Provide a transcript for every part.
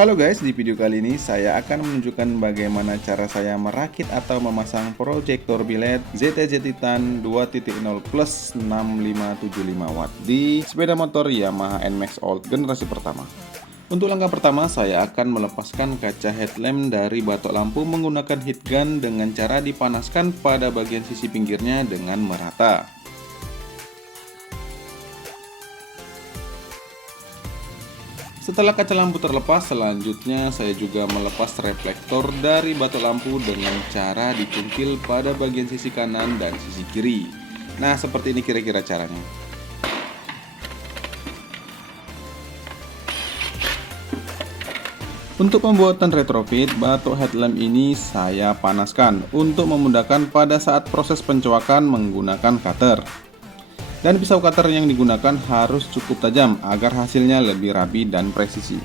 Halo guys, di video kali ini saya akan menunjukkan bagaimana cara saya merakit atau memasang proyektor bilet ZTZ Titan 2.0 Plus 6575 watt di sepeda motor Yamaha NMAX Old generasi pertama. Untuk langkah pertama, saya akan melepaskan kaca headlamp dari batok lampu menggunakan heat gun dengan cara dipanaskan pada bagian sisi pinggirnya dengan merata. Setelah kaca lampu terlepas, selanjutnya saya juga melepas reflektor dari batok lampu dengan cara dicungkil pada bagian sisi kanan dan sisi kiri. Nah, seperti ini kira-kira caranya. Untuk pembuatan retrofit, batok headlamp ini saya panaskan untuk memudahkan pada saat proses pencoakan menggunakan cutter. Dan pisau cutter yang digunakan harus cukup tajam agar hasilnya lebih rapi dan presisi.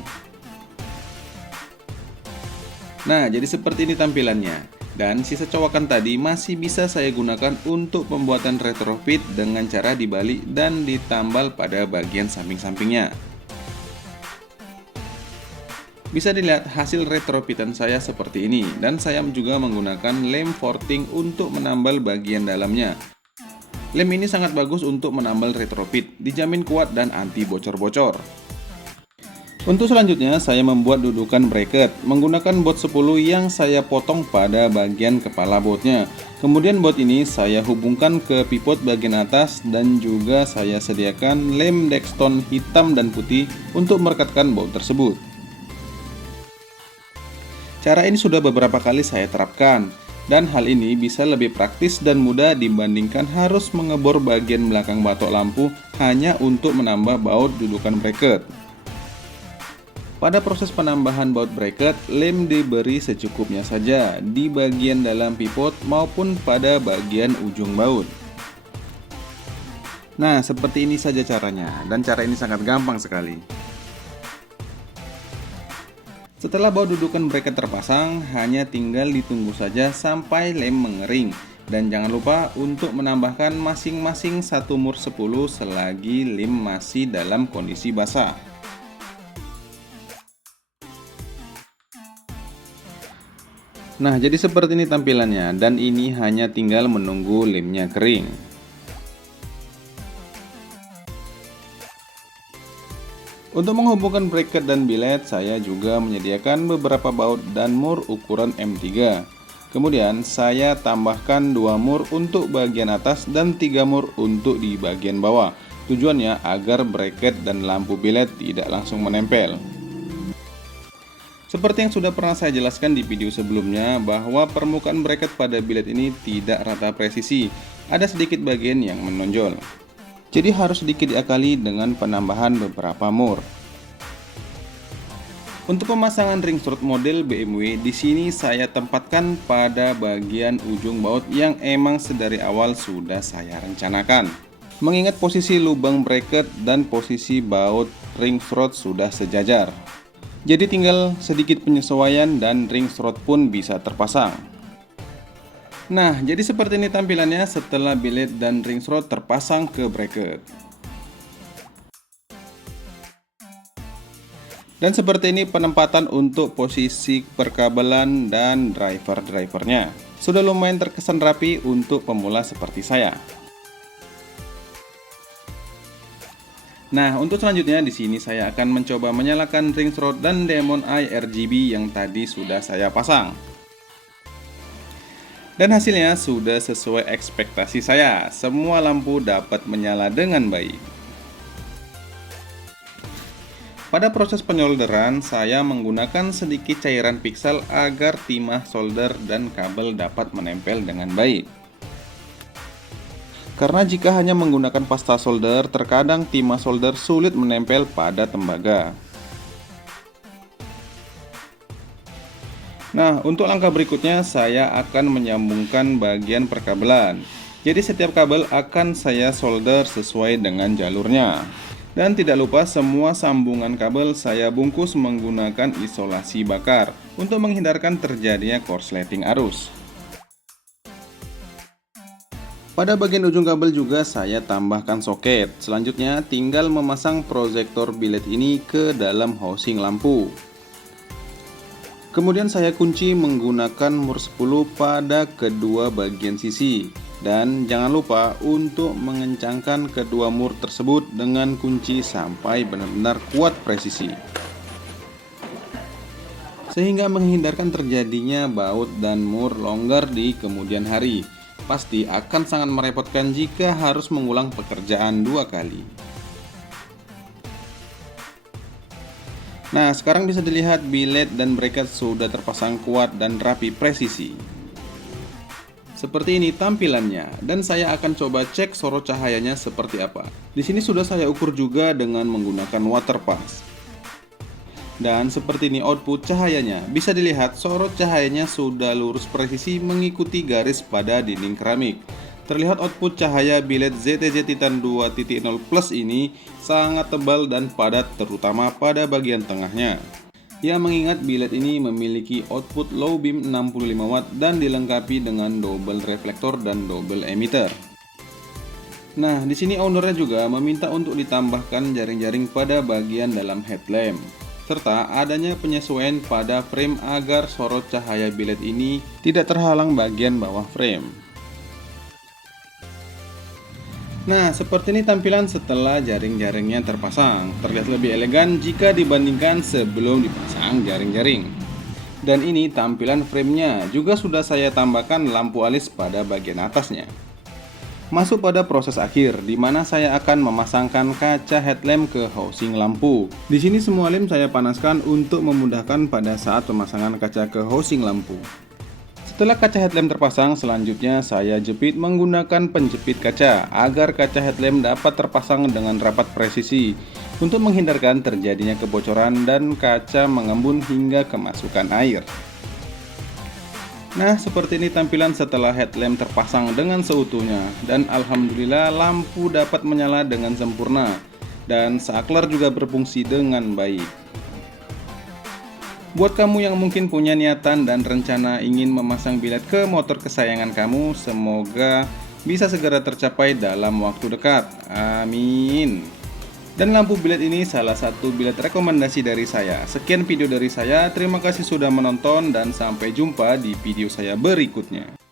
Nah, jadi seperti ini tampilannya. Dan sisa cowakan tadi masih bisa saya gunakan untuk pembuatan retrofit dengan cara dibalik dan ditambal pada bagian samping-sampingnya. Bisa dilihat hasil retrofitan saya seperti ini, dan saya juga menggunakan lem forting untuk menambal bagian dalamnya. Lem ini sangat bagus untuk menambal retrofit, dijamin kuat dan anti bocor-bocor. Untuk selanjutnya, saya membuat dudukan bracket menggunakan bot 10 yang saya potong pada bagian kepala botnya. Kemudian bot ini saya hubungkan ke pivot bagian atas dan juga saya sediakan lem Dexton hitam dan putih untuk merekatkan bot tersebut. Cara ini sudah beberapa kali saya terapkan. Dan hal ini bisa lebih praktis dan mudah dibandingkan harus mengebor bagian belakang batok lampu hanya untuk menambah baut dudukan bracket. Pada proses penambahan baut bracket, lem diberi secukupnya saja di bagian dalam pivot maupun pada bagian ujung baut. Nah, seperti ini saja caranya, dan cara ini sangat gampang sekali. Setelah baut dudukan bracket terpasang, hanya tinggal ditunggu saja sampai lem mengering. Dan jangan lupa untuk menambahkan masing-masing satu mur 10 selagi lem masih dalam kondisi basah. Nah, jadi seperti ini tampilannya, dan ini hanya tinggal menunggu lemnya kering. Untuk menghubungkan bracket dan bilet, saya juga menyediakan beberapa baut dan mur ukuran M3. Kemudian saya tambahkan 2 mur untuk bagian atas dan 3 mur untuk di bagian bawah. Tujuannya agar bracket dan lampu bilet tidak langsung menempel. Seperti yang sudah pernah saya jelaskan di video sebelumnya, bahwa permukaan bracket pada bilet ini tidak rata presisi. Ada sedikit bagian yang menonjol. Jadi harus sedikit diakali dengan penambahan beberapa mur. Untuk pemasangan ring strut model BMW, di sini saya tempatkan pada bagian ujung baut yang emang sedari awal sudah saya rencanakan. Mengingat posisi lubang bracket dan posisi baut ring strut sudah sejajar. Jadi tinggal sedikit penyesuaian dan ring strut pun bisa terpasang. Nah, jadi seperti ini tampilannya setelah bilet dan ring strut terpasang ke bracket. Dan seperti ini penempatan untuk posisi perkabelan dan drivernya. Sudah lumayan terkesan rapi untuk pemula seperti saya. Nah, untuk selanjutnya di sini saya akan mencoba menyalakan ring strut dan Demon Eye RGB yang tadi sudah saya pasang. Dan hasilnya sudah sesuai ekspektasi saya. Semua lampu dapat menyala dengan baik. Pada proses penyolderan, saya menggunakan sedikit cairan pixel agar timah solder dan kabel dapat menempel dengan baik. Karena jika hanya menggunakan pasta solder, terkadang timah solder sulit menempel pada tembaga. Nah, untuk langkah berikutnya saya akan menyambungkan bagian perkabelan. Jadi setiap kabel akan saya solder sesuai dengan jalurnya. Dan tidak lupa semua sambungan kabel saya bungkus menggunakan isolasi bakar untuk menghindarkan terjadinya korsleting arus. Pada bagian ujung kabel juga saya tambahkan soket. Selanjutnya tinggal memasang proyektor bilet ini ke dalam housing lampu. Kemudian saya kunci menggunakan mur 10 pada kedua bagian sisi. Dan jangan lupa untuk mengencangkan kedua mur tersebut dengan kunci sampai benar-benar kuat presisi, sehingga menghindarkan terjadinya baut dan mur longgar di kemudian hari. Pasti akan sangat merepotkan jika harus mengulang pekerjaan 2 kali. Nah, sekarang bisa dilihat biled dan bracket sudah terpasang kuat dan rapi presisi. Seperti ini tampilannya, dan saya akan coba cek sorot cahayanya seperti apa. Di sini sudah saya ukur juga dengan menggunakan water pass. Dan seperti ini output cahayanya. Bisa dilihat sorot cahayanya sudah lurus presisi mengikuti garis pada dinding keramik. Terlihat output cahaya biled ZTZ Titan 2.0 Plus ini sangat tebal dan padat, terutama pada bagian tengahnya. Ya, mengingat biled ini memiliki output low beam 65 watt dan dilengkapi dengan double reflektor dan double emitter. Nah, di sini ownernya juga meminta untuk ditambahkan jaring-jaring pada bagian dalam headlamp, serta adanya penyesuaian pada frame agar sorot cahaya biled ini tidak terhalang bagian bawah frame. Nah, seperti ini tampilan setelah jaring-jaringnya terpasang. Terlihat lebih elegan jika dibandingkan sebelum dipasang jaring-jaring. Dan ini tampilan framenya, juga sudah saya tambahkan lampu alis pada bagian atasnya. Masuk pada proses akhir, di mana saya akan memasangkan kaca headlamp ke housing lampu. Di sini semua lem saya panaskan untuk memudahkan pada saat pemasangan kaca ke housing lampu. Setelah kaca headlamp terpasang, selanjutnya saya jepit menggunakan penjepit kaca agar kaca headlamp dapat terpasang dengan rapat presisi untuk menghindarkan terjadinya kebocoran dan kaca mengembun hingga kemasukan air. Nah, seperti ini tampilan setelah headlamp terpasang dengan seutuhnya, dan alhamdulillah lampu dapat menyala dengan sempurna dan saklar juga berfungsi dengan baik. Buat kamu yang mungkin punya niatan dan rencana ingin memasang biled ke motor kesayangan kamu, semoga bisa segera tercapai dalam waktu dekat. Amin. Dan lampu biled ini salah satu biled rekomendasi dari saya. Sekian video dari saya, terima kasih sudah menonton dan sampai jumpa di video saya berikutnya.